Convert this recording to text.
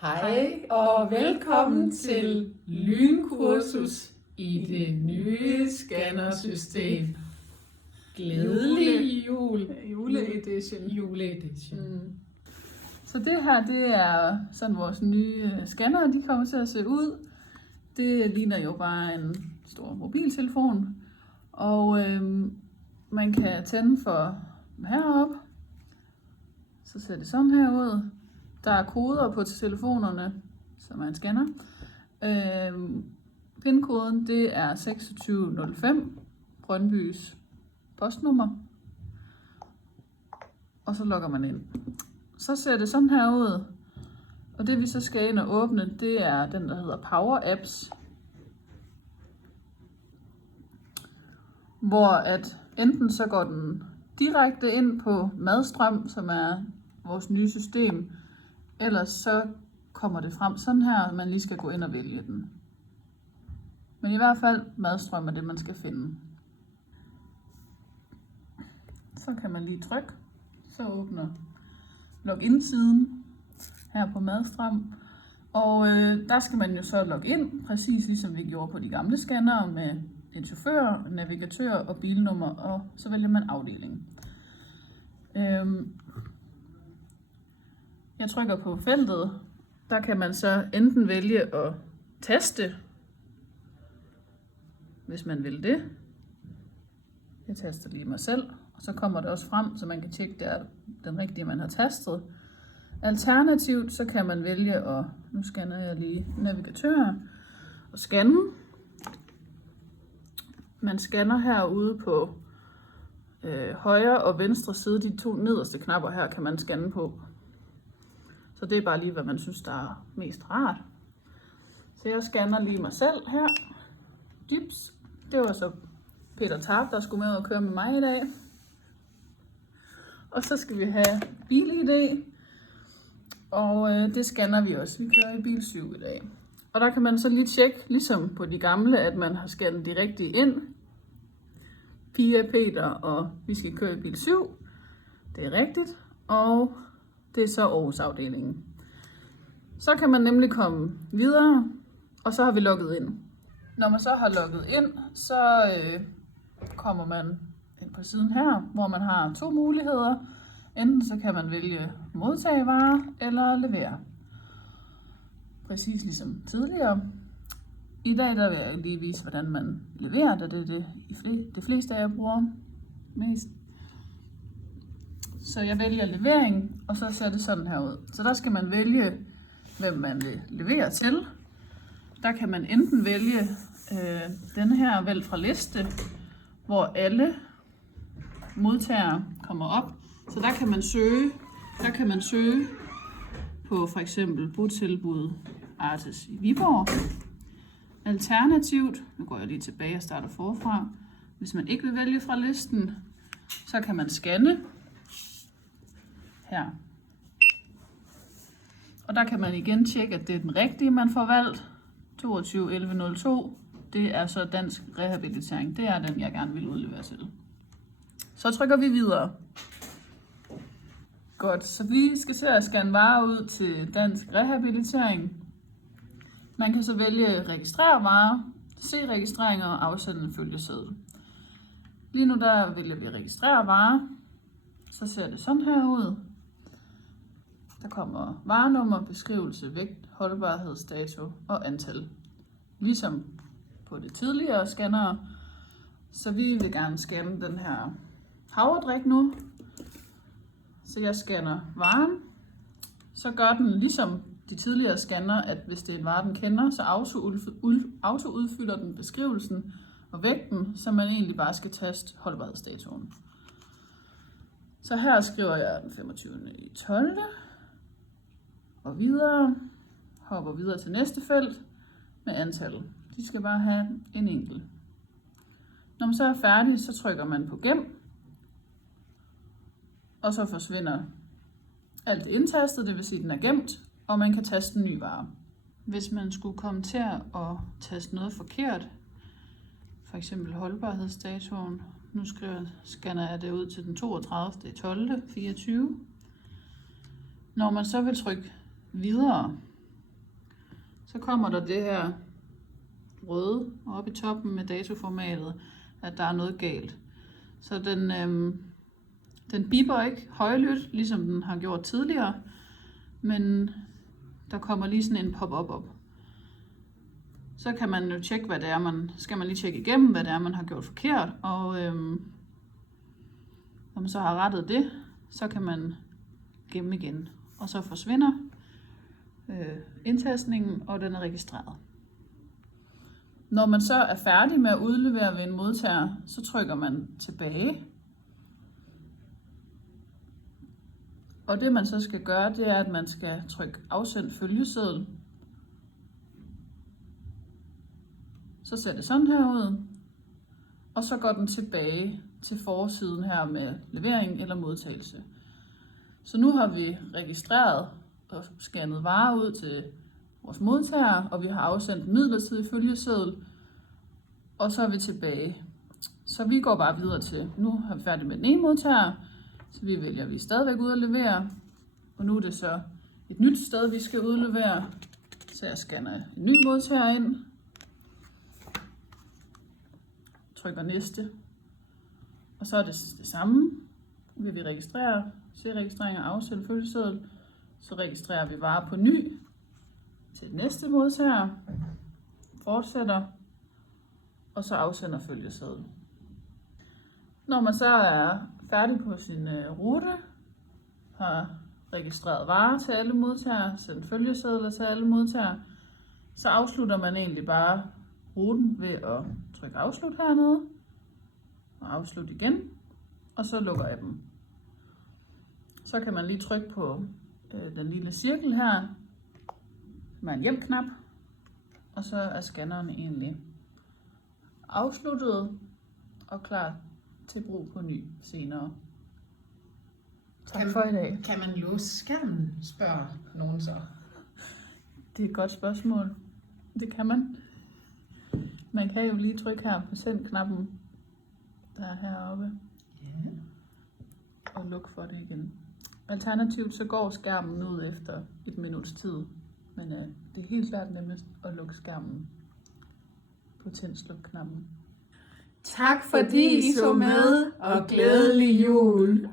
Hej og velkommen til Lynkursus i det nye scannersystem. Glædelig jul. Juleedition. Så det her, det er sådan vores nye scanner, de kommer til at se ud. Det ligner jo bare en stor mobiltelefon. Og man kan tænde for heroppe. Så ser det sådan her ud. Der er koder på telefonerne, som er en scanner. PIN-koden, det er 2605, Brøndbys postnummer. Og så logger man ind. Så ser det sådan her ud. Og det vi så skal ind og åbne, det er den, der hedder Power Apps. Hvor at enten så går den direkte ind på Madstrøm, som er vores nye system. Ellers så kommer det frem sådan her, at man lige skal gå ind og vælge den. Men i hvert fald Madstrøm er det, man skal finde. Så kan man lige trykke. Så åbner login-siden her på Madstrøm. Og der skal man jo så logge ind, præcis ligesom vi gjorde på de gamle scannere med en chauffør, navigatør og bilnummer, og så vælger man afdeling. Jeg trykker på feltet. Der kan man så enten vælge at taste, hvis man vil det. Jeg taster lige mig selv, og så kommer det også frem, så man kan tjekke, det er den rigtige, man har tastet. Alternativt, så kan man vælge at, nu scanner jeg lige navigatør og scanne. Man scanner herude på højre og venstre side, de to nederste knapper her kan man scanne på. Så det er bare lige, hvad man synes, der er mest rart. Så jeg scanner lige mig selv her. Dips. Det var så Peter Tarp, der skulle med og køre med mig i dag. Og så skal vi have bil-ID. Og det scanner vi også. Vi kører i bil 7 i dag. Og der kan man så lige tjekke, ligesom på de gamle, at man har scannet de rigtige ind. Pia, Peter, og vi skal køre i bil 7. Det er rigtigt. Og det er så Aarhus-afdelingen. Så kan man nemlig komme videre, og så har vi logget ind. Når man så har logget ind, så kommer man ind på siden her, hvor man har to muligheder. Enten så kan man vælge modtage varer eller levere. Præcis ligesom tidligere. I dag der vil jeg lige vise, hvordan man leverer, da det er det fleste af jer bruger mest. Så jeg vælger levering, og så ser det sådan her ud. Så der skal man vælge, hvem man vil levere til. Der kan man enten vælge denne her vælg fra liste, hvor alle modtagere kommer op. Så der kan man søge på for eksempel botilbud Artes i Viborg. Alternativt, nu går jeg lige tilbage og starter forfra. Hvis man ikke vil vælge fra listen, så kan man scanne her. Og der kan man igen tjekke, at det er den rigtige, man får valgt. 221102, det er så Dansk Rehabilitering. Det er den, jeg gerne vil udlevere til. Så trykker vi videre. Godt, så vi skal se at scanne varer ud til Dansk Rehabilitering. Man kan så vælge registrere varer, se registreringer og afsende en følgeseddel. Lige nu der vælger vi registrere varer. Så ser det sådan her ud. Der kommer varenummer, beskrivelse, vægt, holdbarhedsdato og antal. Ligesom på det tidligere scanner. Så vi vil gerne scanne den her havredrik nu. Så jeg scanner varen. Så gør den ligesom de tidligere scanner, at hvis det er en vare, den kender, så auto-udfylder den beskrivelsen og vægten, så man egentlig bare skal taste holdbarhedsdatoen. Så her skriver jeg den 25.12. Og videre. Hopper videre til næste felt med antallet. De skal bare have en enkelt. Når man så er færdig, så trykker man på gem. Og så forsvinder alt det indtastet, det vil sige, at den er gemt, og man kan taste en ny vare. Hvis man skulle komme til at taste noget forkert, for eksempel holdbarhedsdatoen, nu scanner jeg det ud til den 32.12.24. Når man så vil trykke videre, så kommer der det her røde oppe i toppen med datoformatet, at der er noget galt. Så den biber ikke højlydt, ligesom den har gjort tidligere, men der kommer lige sådan en pop-up op. Så kan man jo tjekke, hvad det er, skal man lige tjekke igennem, hvad det er, man har gjort forkert, og når man så har rettet det, så kan man gemme igen, og så forsvinder indtastningen, og den er registreret. Når man så er færdig med at udlevere ved en modtager, så trykker man tilbage. Og det man så skal gøre, det er, at man skal trykke afsend følgeseddel. Så ser det sådan her ud. Og så går den tilbage til forsiden her med levering eller modtagelse. Så nu har vi registreret og scannet varer ud til vores modtager, og vi har afsendt en midlertidig følgeseddel, og så er vi tilbage. Så vi går bare videre til, nu har vi færdig med den ene modtager, så vi vælger, at vi er stadigvæk ude at levere, og nu er det så et nyt sted, vi skal udlevere, så jeg scanner en ny modtager ind, trykker næste, og så er det det samme, vil vi registrere, se registrering og afsende følgeseddel, så registrerer vi varer på ny til næste modtager, fortsætter, og så afsender følgeseddel. Når man så er færdig på sin rute, har registreret varer til alle modtagere, sendt følgesedler til alle modtagere, så afslutter man egentlig bare ruten ved at trykke afslut hernede, og afslut igen, og så lukker appen. Så kan man lige trykke på den lille cirkel her, med en hjem-knap, og så er scanneren egentlig afsluttet og klar til brug på ny senere. Tak for i dag. Kan man låse skærmen, spørger nogen så? Det er et godt spørgsmål. Det kan man. Man kan jo lige trykke her på send-knappen, der er heroppe, og lukke for det igen. Alternativt så går skærmen ud efter et minuts tid, men det er helt klart nemmest at lukke skærmen på tænd-sluk-knappen. Tak fordi I så med, og glædelig jul!